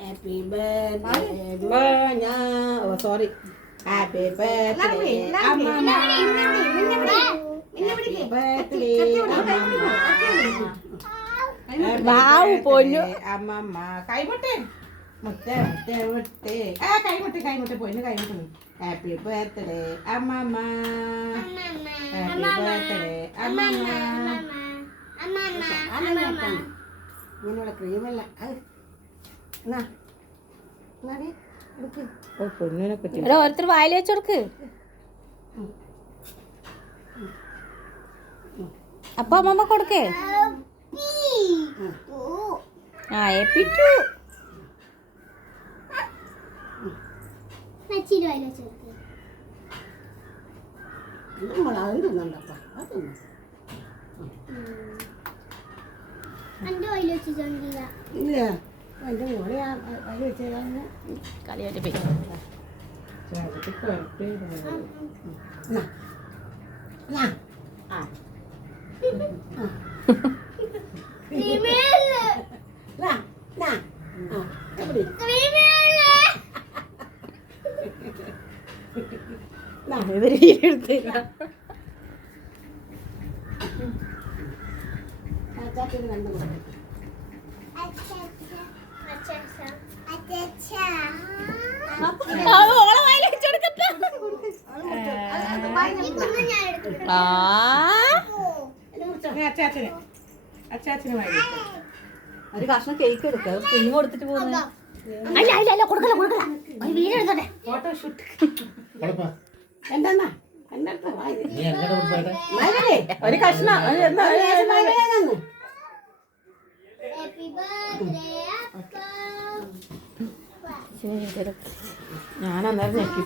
Happy birthday sorry happy birthday അമ്മമ്മ happy birthday അമ്മമ്മ കൈമുട്ടെ മുട്ടേ മുട്ടേ മുട്ടേ കൈമുട്ടെ പൊന്നു കൈമുട്ടെ ഹാപ്പി ബർത്ത്ഡേ അമ്മമ്മ ഹാപ്പി ബർത്ത്ഡേ അമ്മമ്മ ഇങ്ങനെയുള്ള ക്രീമല്ല പൊന്നിനെ പറ്റി ഓരോരുത്തർ വായിൽ വെച്ച് കൊടുക്ക്. അപ്പൊ അമ്മമ്മ കൊടുക്കേ. ആ ഹാപ്പി ടു നമ്മൾ അത് തിന്നണ്ടപ്പ അത് ഇല്ല എൻ്റെ മോളെ അത് വെച്ചേക്കാന്ന് കളിയായിട്ട് പോയി. ഒരു കഷ്ണം കേക്ക് എടുക്കുക കുഞ്ഞു കൊടുത്തിട്ട് പോകുന്നത്. ഫോട്ടോഷൂട്ട് എന്താ ഒരു കഷ്ണം ഞാൻ അന്നേരം ഞെക്കി.